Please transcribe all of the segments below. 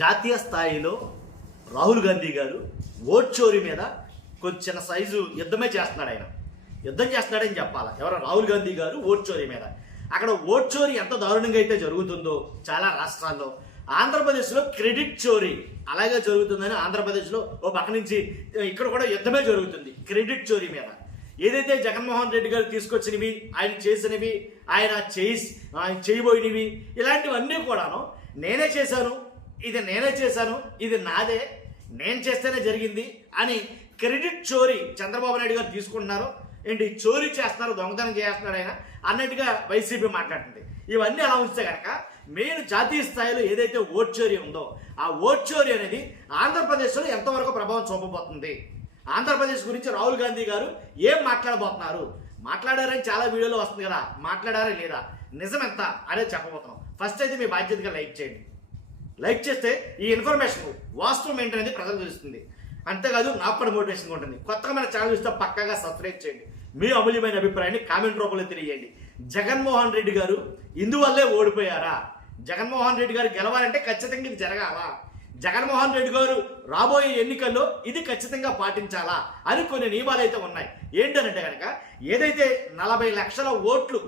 జాతీయ స్థాయిలో రాహుల్ గాంధీ గారు ఓట్ చోరీ మీద కొంచెం సైజు యుద్ధమే చేస్తున్నాడు. ఆయన యుద్ధం చేస్తున్నాడని చెప్పాలా. ఎవరో రాహుల్ గాంధీ గారు ఓట్ చోరీ మీద. అక్కడ ఓట్ చోరీ ఎంత దారుణంగా అయితే జరుగుతుందో చాలా రాష్ట్రాల్లో, ఆంధ్రప్రదేశ్లో క్రెడిట్ చోరీ అలాగే జరుగుతుందని ఆంధ్రప్రదేశ్లో ఓ పక్క నుంచి ఇక్కడ కూడా యుద్ధమే జరుగుతుంది క్రెడిట్ చోరీ మీద. ఏదైతే జగన్మోహన్ రెడ్డి గారు తీసుకొచ్చినవి, ఆయన చేసినవి, ఆయన చేయబోయినవి, ఇలాంటివన్నీ కూడాను నేనే చేశాను, ఇది నాదే, నేను చేస్తేనే జరిగింది అని క్రెడిట్ చోరీ చంద్రబాబు నాయుడు గారు తీసుకుంటున్నారు. ఏంటి చోరీ చేస్తున్నారు, దొంగతనం చేస్తున్నాడు ఆయన అన్నట్టుగా వైసీపీ మాట్లాడుతుంది. ఇవన్నీ అలా ఉంచితే కనుక మెయిన్ జాతీయ స్థాయిలో ఏదైతే ఓట్ చోరీ ఉందో ఆ ఓట్ చోరీ అనేది ఆంధ్రప్రదేశ్లో ఎంతవరకు ప్రభావం చూపబోతుంది, ఆంధ్రప్రదేశ్ గురించి రాహుల్ గాంధీ గారు ఏం మాట్లాడబోతున్నారు, మాట్లాడారని చాలా వీడియోలో వస్తుంది కదా, మాట్లాడారా లేదా, నిజం ఎంత అనేది చెప్పబోతున్నాం. ఫస్ట్ అయితే మీ బాధ్యతగా లైక్ చేయండి. లైక్ చేస్తే ఈ ఇన్ఫర్మేషన్ వాస్తవం ఏంటనేది ప్రజలు తెలుస్తుంది. అంతేకాదు నాకు కూడా మోటివేషన్గా ఉంటుంది. కొత్తగా మన ఛానల్ చూస్తే పక్కాగా సబ్స్క్రైబ్ చేయండి. మీ అమూల్యమైన అభిప్రాయాన్ని కామెంట్ రూపంలో తెలియజేయండి. జగన్మోహన్ రెడ్డి గారు ఇందువల్లే ఓడిపోయారా, జగన్మోహన్ రెడ్డి గారు గెలవాలంటే ఖచ్చితంగా ఇది జరగాలా, జగన్మోహన్ రెడ్డి గారు రాబోయే ఎన్నికల్లో ఇది ఖచ్చితంగా పాటించాలా అని కొన్ని నియమాలు అయితే ఉన్నాయి. ఏంటనంటే కనుక ఏదైతే 40 లక్షల ఓట్లు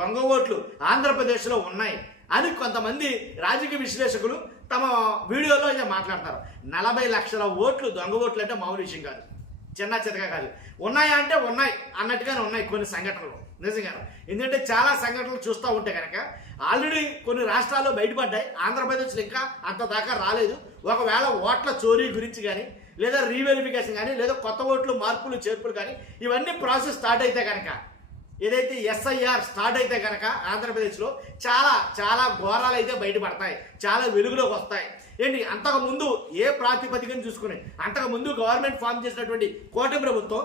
దొంగ ఓట్లు ఆంధ్రప్రదేశ్లో ఉన్నాయి అని కొంతమంది రాజకీయ విశ్లేషకులు తమ వీడియోలో అయితే మాట్లాడతారు. 40 లక్షల ఓట్లు దొంగ ఓట్లు అంటే మామూలు విషయం కాదు, చిన్న చితగా కాదు. ఉన్నాయా అంటే ఉన్నాయి అన్నట్టుగానే ఉన్నాయి కొన్ని సంఘటనలు నిజంగా. ఎందుకంటే చాలా సంఘటనలు చూస్తూ ఉంటే కనుక ఆల్రెడీ కొన్ని రాష్ట్రాల్లో బయటపడ్డాయి, ఆంధ్రప్రదేశ్లో ఇంకా అంత దాకా రాలేదు. ఒకవేళ ఓట్ల చోరీ గురించి కానీ లేదా రీవెరిఫికేషన్ కానీ లేదా కొత్త ఓట్లు మార్పులు చేర్పులు కానీ ఇవన్నీ ప్రాసెస్ స్టార్ట్ అయితే కనుక, ఏదైతే ఎస్ఐఆర్ స్టార్ట్ అయితే కనుక ఆంధ్రప్రదేశ్లో చాలా చాలా ఘోరాలు అయితే బయటపడతాయి, చాలా వెలుగులోకి వస్తాయి. ఏంటి అంతకుముందు ఏ ప్రాతిపదికను చూసుకుని అంతకుముందు గవర్నమెంట్ ఫామ్ చేసినటువంటి కూటమి ప్రభుత్వం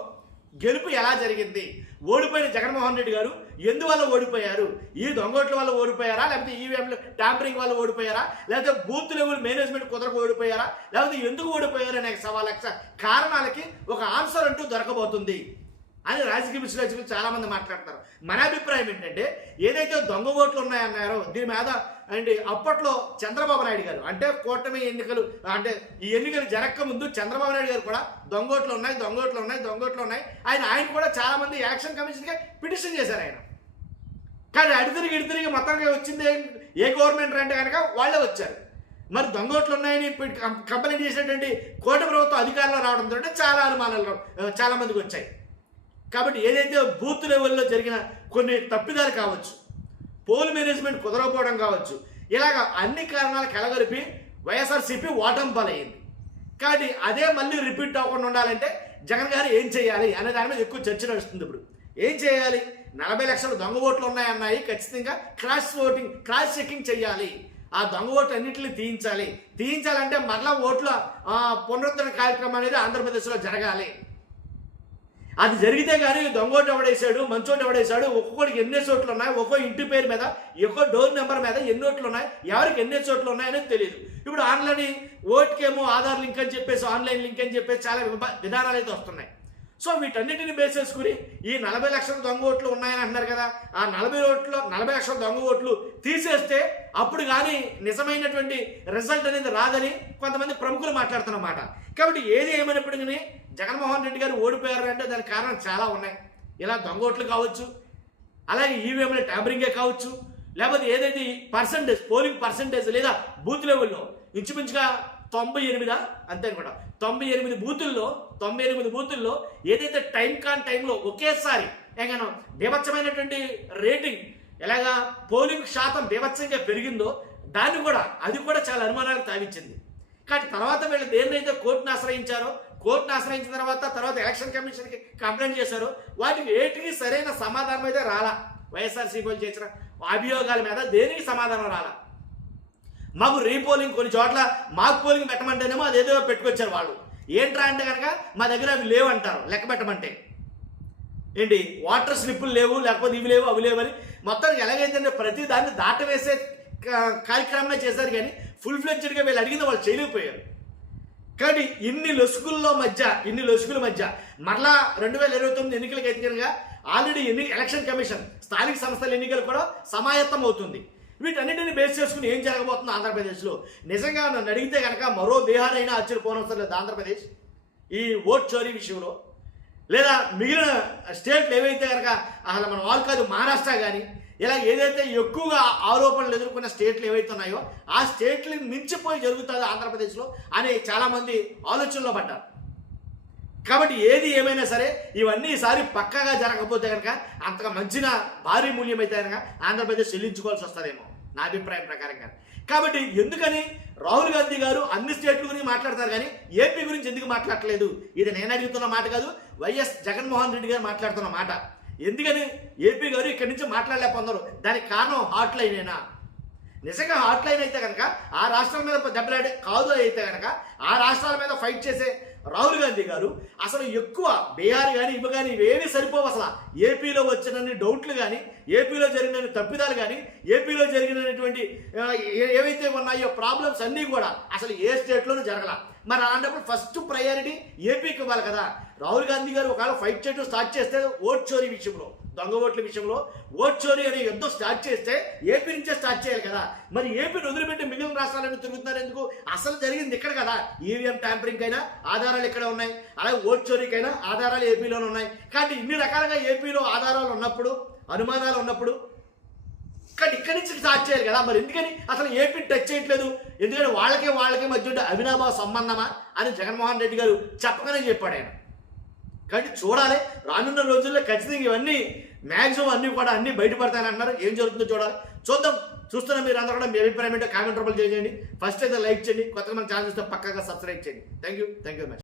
గెలుపు ఎలా జరిగింది, ఓడిపోయిన జగన్మోహన్ రెడ్డి గారు ఎందువల్ల ఓడిపోయారు, ఈ దొంగోట్ల వల్ల ఓడిపోయారా, లేకపోతే ఈవీఎంలు ట్యాంపరింగ్ వల్ల ఓడిపోయారా, లేకపోతే బూత్ లెవెల్ మేనేజ్మెంట్ కుదరకు ఓడిపోయారా, లేకపోతే ఎందుకు ఓడిపోయారు అనే 1,00,000 కారణాలకి ఒక ఆన్సర్ అంటూ దొరకబోతుంది అని రాజకీయ విశ్లేషకులు చాలా మంది మాట్లాడతారు. మన అభిప్రాయం ఏంటంటే ఏదైతే దొంగ ఓట్లు ఉన్నాయన్నారో దీని మీద అండి అప్పట్లో చంద్రబాబు నాయుడు గారు అంటే కూటమి ఎన్నికలు అంటే ఈ ఎన్నికలు జరగక ముందు చంద్రబాబు నాయుడు గారు కూడా దొంగోట్లు ఉన్నాయి ఆయన కూడా చాలా మంది యాక్షన్ కమిషన్గా పిటిషన్ చేశారు ఆయన. కానీ అడితిరిగి మొత్తంగా వచ్చింది ఏ గవర్నమెంట్ అంటే కనుక వాళ్ళే వచ్చారు. మరి దొంగోట్లు ఉన్నాయని కంప్లైంట్ చేసినటువంటి కూటమి ప్రభుత్వం అధికారంలో రావడంతో చాలా అనుమానాలు చాలా మందికి వచ్చాయి. కాబట్టి ఏదైతే బూత్ లెవెల్లో జరిగిన కొన్ని తప్పిదాలు కావచ్చు, పోల్ మేనేజ్మెంట్ కుదరకపోవడం కావచ్చు, ఇలాగ అన్ని కారణాలు కలగలిపి వైఎస్ఆర్సీపీ ఓటమి పాలయ్యింది. కాబట్టి అదే మళ్ళీ రిపీట్ అవ్వకుండా ఉండాలంటే జగన్ గారు ఏం చేయాలి అనే దాని మీద ఎక్కువ చర్చ నడుస్తుంది. ఇప్పుడు ఏం చేయాలి, 40 లక్షల దొంగ ఓట్లు ఉన్నాయన్నాయి, ఖచ్చితంగా క్రాస్ చెకింగ్ చేయాలి, ఆ దొంగ ఓట్లు అన్నింటినీ తీయించాలంటే మరలా ఓట్ల పునరుద్ధరణ కార్యక్రమం అనేది ఆంధ్రప్రదేశ్లో జరగాలి. అది జరిగితే కానీ దొంగోటు ఎవడేశాడు మంచోటు ఎవడేశాడు, ఒక్కొక్కడికి ఎన్ని చోట్లు ఉన్నాయి, ఒక్కో ఇంటి పేరు మీద ఒక్కో డోర్ నెంబర్ మీద ఎన్ని ఓట్లు ఉన్నాయి, ఎవరికి ఎన్ని చోట్లు ఉన్నాయనేది తెలియదు. ఇప్పుడు ఆన్లైన్ ఓటుకేమో ఆధార్ లింక్ అని చెప్పేసి ఆన్లైన్ లింక్ అని చెప్పేసి చాలా విధానాలు అయితే వస్తున్నాయి. సో వీటన్నిటిని బేస్ చేసుకుని ఈ 40 లక్షల దొంగ ఓట్లు ఉన్నాయని అంటున్నారు కదా, ఆ 40 లక్షల దొంగ ఓట్లు తీసేస్తే అప్పుడు కానీ నిజమైనటువంటి రిజల్ట్ అనేది రాదని కొంతమంది ప్రముఖులు మాట్లాడుతున్నమాట. కాబట్టి ఏది ఏమైనప్పటికీ జగన్మోహన్ రెడ్డి గారు ఓడిపోయారు అంటే దానికి కారణం చాలా ఉన్నాయి. ఇలా దొంగ ఓట్లు కావచ్చు, అలాగే ఈవీఎంల ట్యాంపరింగే కావచ్చు, లేకపోతే ఏదైతే పోలింగ్ పర్సంటేజ్ లేదా బూత్ లెవెల్లో ఇంచుమించుగా 98 అంతే అనుకుంటా 98 బూతుల్లో ఏదైతే టైంలో ఒకేసారి ఏమైనా బీభత్సమైనటువంటి రేటింగ్ ఎలాగా పోలింగ్ శాతం బీభత్సంగా పెరిగిందో అది కూడా చాలా అనుమానాలు తావిచ్చింది. కానీ తర్వాత వీళ్ళు దేన్నైతే కోర్టును ఆశ్రయించిన తర్వాత ఎలక్షన్ కమిషన్కి కంప్లైంట్ చేశారో వాటికి ఏటికి సరైన సమాధానం అయితే రాలా. వైఎస్ఆర్సీపీ చేసిన అభియోగాల మీద దేనికి సమాధానం రాలా. మాకు రీపోలింగ్ కొన్ని చోట్ల మాక్ పోలింగ్ పెట్టమంటేనేమో అదేదో పెట్టుకొచ్చారు వాళ్ళు. ఏంట్రా అంటే కనుక మా దగ్గర అవి లేవు అంటారు, లెక్క పెట్టమంటే ఏంటి వాటర్ స్లిప్పులు లేవు, లేకపోతే ఇవి లేవు అవి లేవు అని మొత్తానికి ఎలాగైందంటే ప్రతి దాన్ని దాటవేసే కార్యక్రమమే చేశారు. కానీ ఫుల్ ఫ్లెడ్జ్డ్గా వీళ్ళు అడిగింది వాళ్ళు చేయలేకపోయారు. కానీ ఇన్ని లొసుగుల మధ్య మరలా 2029 ఎన్నికలకు ఎన్నికలుగా ఆల్రెడీ ఎలక్షన్ కమిషన్ స్థానిక సంస్థల ఎన్నికలు కూడా సమాయత్తం అవుతుంది. వీటన్నిటిని బేస్ చేసుకుని ఏం జరగబోతుంది ఆంధ్రప్రదేశ్లో? నిజంగా నన్ను అడిగితే కనుక మరో బీహార్ అయినా ఆశ్చర్యపోనవసరం లేదు ఆంధ్రప్రదేశ్ ఈ ఓట్ చోరీ విషయంలో. లేదా మిగిలిన స్టేట్లు ఏవైతే కనుక అసలు మన వాళ్ళు కాదు మహారాష్ట్ర కానీ ఇలా ఏదైతే ఎక్కువగా ఆరోపణలు ఎదుర్కొన్న స్టేట్లు ఏవైతే ఉన్నాయో ఆ స్టేట్లను మించిపోయి జరుగుతుంది ఆంధ్రప్రదేశ్లో అని చాలామంది ఆలోచనలో పడ్డారు. కాబట్టి ఏది ఏమైనా సరే ఇవన్నీ ఈసారి పక్కాగా జరగకపోతే కనుక అంతగా మంచిన భారీ మూల్యం అయితే కనుక ఆంధ్రప్రదేశ్ చెల్లించుకోవాల్సి వస్తుందేమో నా అభిప్రాయం ప్రకారంగా. కాబట్టి ఎందుకని రాహుల్ గాంధీ గారు అన్ని స్టేట్ల గురించి మాట్లాడతారు కానీ ఏపీ గురించి ఎందుకు మాట్లాడట్లేదు? ఇది నేను అడుగుతున్న మాట కాదు, వైఎస్ జగన్మోహన్ రెడ్డి గారు మాట్లాడుతున్న మాట. ఎందుకని ఏపీ గారు ఇక్కడి నుంచి మాట్లాడలేకపోతున్నారు? దానికి కారణం హాట్ లైనేనా? నిజంగా హాట్ లైన్ అయితే కనుక ఆ రాష్ట్రాల మీద దెబ్బలాడే కాదు అయితే కనుక ఆ రాష్ట్రాల మీద ఫైట్ చేసే రాహుల్ గాంధీ గారు అసలు ఎక్కువ బీహార్ కానీ ఇవి కానీ ఇవేమీ సరిపోవు. అసలు ఏపీలో వచ్చినన్ని డౌట్లు కానీ ఏపీలో జరిగిన తప్పిదాలు కానీ ఏపీలో జరిగినటువంటి ఏవైతే ఉన్నాయో ప్రాబ్లమ్స్ అన్నీ కూడా అసలు ఏ స్టేట్లోనూ జరగల. మరి అలాంటప్పుడు ఫస్ట్ ప్రయారిటీ ఏపీకి ఇవ్వాలి కదా. రాహుల్ గాంధీ గారు ఒకవేళ ఫైట్ చేయడం స్టార్ట్ చేస్తే ఓట్ చోరీ విషయంలో, దొంగ ఓట్ల విషయంలో ఓట్ చోరీ అనే యుద్ధం స్టార్ట్ చేస్తే ఏపీ నుంచే స్టార్ట్ చేయాలి కదా. మరి ఏపీని వదిలిపెట్టి మిగిలిన రాష్ట్రాలను తిరుగుతున్నారు ఎందుకు? అసలు జరిగింది ఇక్కడ కదా. ఈవీఎం ట్యాంపరింగ్ అయినా ఆధారాలు ఇక్కడ ఉన్నాయి, అలాగే ఓట్ చోరీకైనా ఆధారాలు ఏపీలోనే ఉన్నాయి. కాబట్టి ఇన్ని రకాలుగా ఏపీలో ఆధారాలు ఉన్నప్పుడు, అనుమానాలు ఉన్నప్పుడు కానీ ఇక్కడి నుంచి స్టార్ట్ చేయాలి కదా. మరి ఎందుకని అసలు ఏపీ టచ్ చేయట్లేదు? ఎందుకంటే వాళ్ళకి మధ్య ఉండే అవినాభావ సంబంధమా అని జగన్మోహన్ రెడ్డి గారు చెప్పగానే చెప్పాడు ఆయన. కాబట్టి చూడాలి, రానున్న రోజుల్లో ఖచ్చితంగా ఇవన్నీ మ్యాక్సిమం అన్నీ కూడా అన్నీ బయటపడతాయని అంటున్నారు. ఏం జరుగుతుందో చూడాలి, చూద్దాం. చూస్తున్నా మీరు అందరూ కూడా మీ అభిప్రాయం ఏంటో కామెంట్ రూపంలో చేయండి. ఫస్ట్ అయితే లైక్ చేయండి, కొత్తగా మన ఛానల్ చూస్తే పక్కాగా సబ్స్క్రైబ్ చేయండి. Thank you very much.